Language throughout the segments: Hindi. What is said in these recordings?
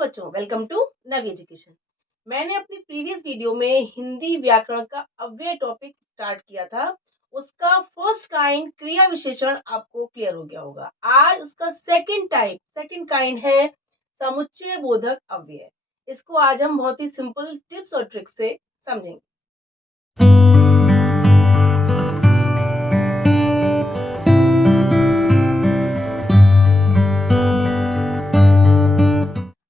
बच्चों, वेलकम टू नवी एजुकेशन। मैंने अपनी प्रीवियस वीडियो में हिंदी व्याकरण का अव्यय टॉपिक स्टार्ट किया था। उसका फर्स्ट काइंड क्रिया विशेषण आपको क्लियर हो गया होगा। आज उसका सेकंड काइंड है समुच्चय बोधक अव्यय। इसको आज हम बहुत ही सिंपल टिप्स और ट्रिक्स से समझेंगे।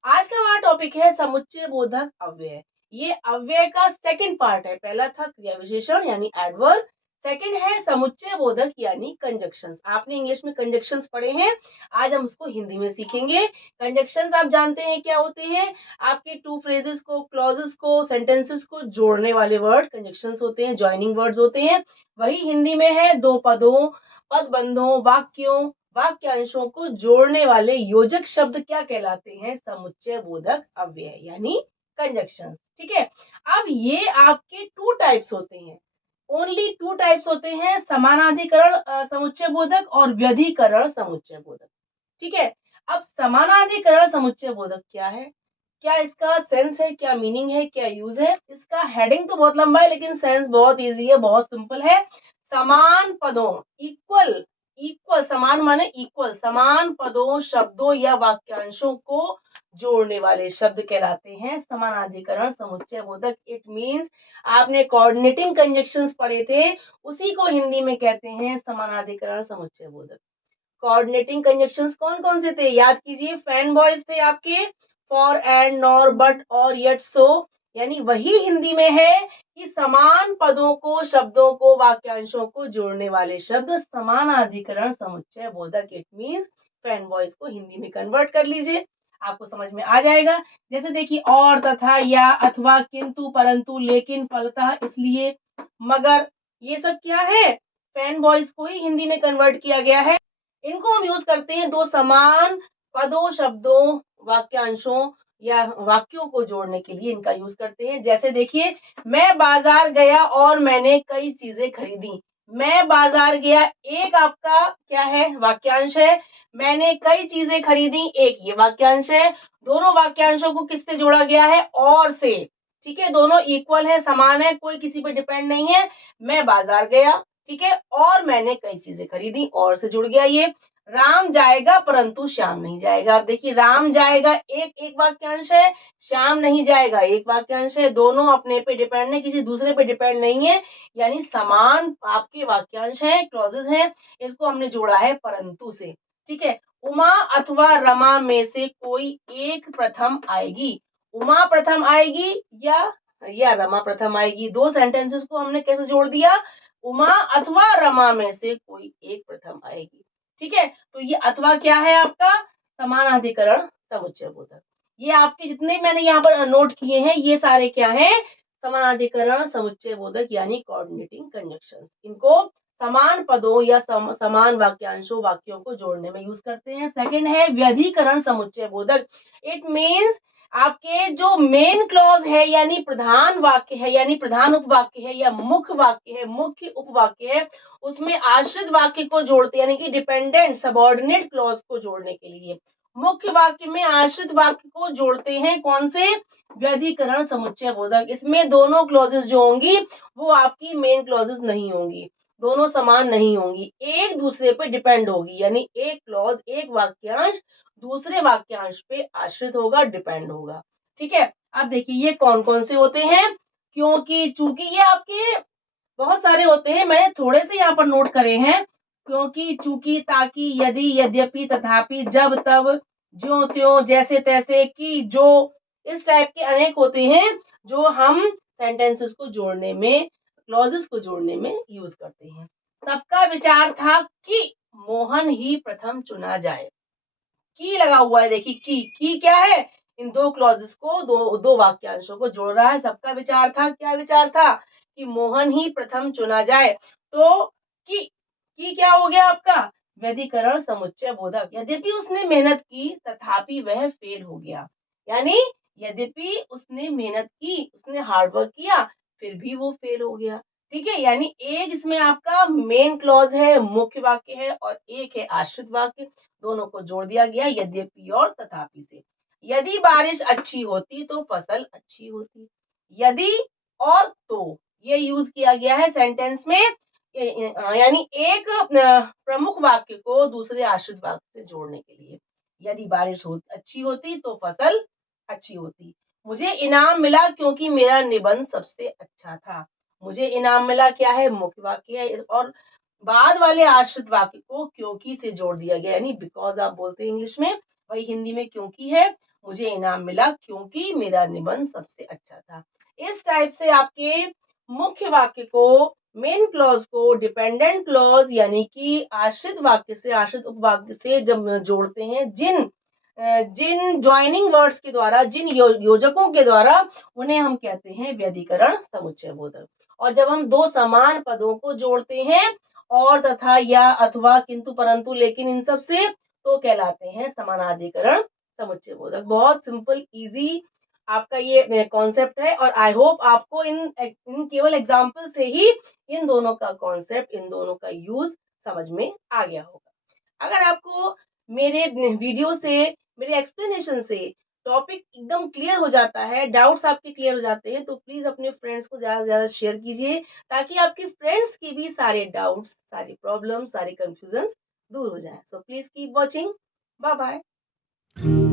आज का हमारा टॉपिक है समुच्चय बोधक अव्यय। ये अव्यय का सेकंड पार्ट है। पहला था क्रिया विशेषण यानी एडवर्ब, सेकंड है समुच्चय बोधक यानी कंजक्शंस। आपने इंग्लिश में कंजक्शंस पढ़े हैं, आज हम उसको हिंदी में सीखेंगे। कंजक्शंस आप जानते हैं क्या होते हैं? आपके टू फ्रेजेस को, क्लॉजेस को, सेंटेंसेस को जोड़ने वाले वर्ड कंजक्शंस होते हैं, जॉइनिंग वर्ड्स होते हैं। वही हिंदी में है दो पदों, पदबंधों, वाक्यों, वाक्यांशों को जोड़ने वाले योजक शब्द क्या कहलाते हैं? समुच्चय बोधक अव्यय यानी कंजक्शंस। ठीक है, अब ये आपके टू टाइप्स होते हैं, ओनली टू टाइप्स होते हैं, समानाधिकरण समुच्चय बोधक और व्यधिकरण समुच्चय बोधक। ठीक है, अब समानाधिकरण समुच्चय बोधक क्या है, क्या इसका सेंस है, क्या मीनिंग है, क्या यूज है? इसका हेडिंग तो बहुत लंबा है लेकिन सेंस बहुत इजी है, बहुत सिंपल है। समान पदों, इक्वल, समान माने इक्वल, समान पदों, शब्दों या वाक्यांशों को जोड़ने वाले शब्द कहलाते हैं समानाधिकरण समुच्चय बोधक। इट मींस आपने कोऑर्डिनेटिंग कंजक्शंस पढ़े थे, उसी को हिंदी में कहते हैं समानाधिकरण समुच्चय बोधक। कोऑर्डिनेटिंग कंजक्शंस कौन कौन से थे? याद कीजिए, फैन बॉयज थे आपके, फॉर, एंड, नॉर, बट, और, येट, सो। यानी वही हिंदी में है कि समान पदों को, शब्दों को, वाक्यांशों को जोड़ने वाले शब्द समानाधिकरण समुच्चय बोधक। इट मींस फैन बॉयज को हिंदी में कन्वर्ट कर लीजिए, आपको समझ में आ जाएगा। जैसे देखिए, और, तथा, या, अथवा, किंतु, परंतु, लेकिन, फलतः, इसलिए, मगर, ये सब क्या है? फैन बॉयज को ही हिंदी में कन्वर्ट किया गया है। इनको हम यूज करते हैं दो समान पदों, शब्दों, वाक्यांशों या वाक्यों को जोड़ने के लिए इनका यूज करते हैं। जैसे देखिए, मैं बाजार गया और मैंने कई चीजें खरीदी। मैं बाजार गया एक आपका क्या है? वाक्यांश है। मैंने कई चीजें खरीदी एक ये वाक्यांश है। दोनों वाक्यांशों को किससे जोड़ा गया है? और से। ठीक है, दोनों इक्वल है, समान है, कोई किसी पर डिपेंड नहीं है। मैं बाजार गया, ठीक है, और मैंने कई चीजें खरीदी, और से जुड़ गया ये। राम जाएगा परंतु श्याम नहीं जाएगा। अब देखिए, राम जाएगा एक वाक्यांश है, श्याम नहीं जाएगा एक वाक्यांश है। दोनों अपने पे डिपेंड है, किसी दूसरे पे डिपेंड नहीं है, यानी समान आपके वाक्यांश हैं, क्लॉजेस हैं। इसको हमने जोड़ा है परंतु से। ठीक है, उमा अथवा रमा में से कोई एक प्रथम आएगी। उमा प्रथम आएगी या रमा प्रथम आएगी। दो सेंटेंसेस को हमने कैसे जोड़ दिया? उमा अथवा रमा में से कोई एक प्रथम आएगी। ठीक है, तो ये अथवा क्या है? आपका समानाधिकरण समुच्चय बोधक। ये आपके जितने मैंने यहाँ पर नोट किए हैं, ये सारे क्या हैं? समानाधिकरण समुच्चय बोधक यानी कोऑर्डिनेटिंग कंजक्शंस। इनको समान पदों या समान वाक्यांशों, वाक्यों को जोड़ने में यूज करते हैं। सेकंड है व्यधिकरण समुच्चय बोधक। इट मींस आपके जो मेन क्लॉज है यानी प्रधान वाक्य है, यानी प्रधान उपवाक्य है या मुख्य वाक्य है, मुख्य उपवाक्य है, उसमें आश्रित वाक्य को जोड़ते यानी कि डिपेंडेंट सबऑर्डिनेट क्लॉज को जोड़ने के लिए मुख्य वाक्य में आश्रित वाक्य को जोड़ते हैं। कौन से? व्यधिकरण समुच्चय बोधक। इसमें दोनों क्लॉजेस जो होंगी वो आपकी मेन क्लॉजेस नहीं होंगी, दोनों समान नहीं होंगी, एक दूसरे पे डिपेंड होगी, यानी एक क्लॉज, एक वाक्यांश दूसरे वाक्यांश पे आश्रित होगा, डिपेंड होगा। ठीक है, अब देखिए ये कौन कौन से होते हैं, क्योंकि, चूंकि, ये आपके बहुत सारे होते हैं, मैंने थोड़े से यहाँ पर नोट करे हैं। क्योंकि, चूंकि, ताकि, यदि, यद्यपि, तथापि, जब, तब, ज्यों त्यों, जैसे तैसे, कि, जो, इस टाइप के अनेक होते हैं जो हम सेंटेंसेस को जोड़ने में, क्लॉजेस को जोड़ने में यूज करते हैं। सबका विचार था कि मोहन ही प्रथम चुना जाए। की लगा हुआ है, देखिए की क्या है? इन दो क्लॉजेस को, दो वाक्यांशों को जोड़ रहा है। सबका विचार था, क्या विचार था? कि मोहन ही प्रथम चुना जाए। तो की क्या हो गया आपका? व्यधिकरण समुच्चय बोधक। यद्यपि उसने मेहनत की तथापि वह फेल हो गया, यानी यद्यपि उसने मेहनत की, उसने हार्डवर्क किया, फिर भी वो फेल हो गया। ठीक है, यानी एक इसमें आपका मेन क्लॉज है, मुख्य वाक्य है, और एक है आश्रित वाक्य, दोनों को जोड़ दिया गया यद्यपि और तथापि से। यदि बारिश अच्छी होती तो फसल अच्छी होती। यदि और तो ये यूज किया गया है सेंटेंस में, यानी एक प्रमुख वाक्य को दूसरे आश्रित वाक्य से जोड़ने के लिए। यदि बारिश अच्छी होती तो फसल अच्छी होती। मुझे इनाम मिला क्योंकि मेरा निबंध सबसे अच्छा था। मुझे इनाम मिला क्या है, मुख्य वाक्य है, और बाद वाले आश्रित वाक्य को क्योंकि से जोड़ दिया गया, यानी बिकॉज आप बोलते हैं इंग्लिश में, वही हिंदी में क्योंकि है। मुझे इनाम मिला क्योंकि मेरा निबंध सबसे अच्छा था। इस टाइप से आपके मुख्य वाक्य को, मेन क्लॉज को डिपेंडेंट क्लॉज यानी कि आश्रित वाक्य से, आश्रित उपवाक्य से जब जोड़ते हैं, जिन ज्वाइनिंग वर्ड्स के द्वारा, जिन योजकों के द्वारा, उन्हें हम कहते हैं व्यधिकरण समुच्चय बोधक। और जब हम दो समान पदों को जोड़ते हैं, और, तथा, या, अथवा, किंतु, परंतु, लेकिन, इन सब से, तो कहलाते हैं समानाधिकरण समुच्चय बोधक। बहुत सिंपल इजी आपका ये कॉन्सेप्ट है, और आई होप आपको इन केवल एग्जाम्पल से ही इन दोनों का कॉन्सेप्ट, इन दोनों का यूज समझ में आ गया होगा। अगर आपको मेरे वीडियो से, मेरे एक्सप्लेनेशन से टॉपिक एकदम क्लियर हो जाता है, डाउट्स आपके क्लियर हो जाते हैं, तो प्लीज अपने फ्रेंड्स को ज्यादा से ज्यादा शेयर कीजिए, ताकि आपके फ्रेंड्स की भी सारे डाउट्स, सारी प्रॉब्लम, सारी कंफ्यूजन दूर हो जाए। So please keep watching. Bye bye.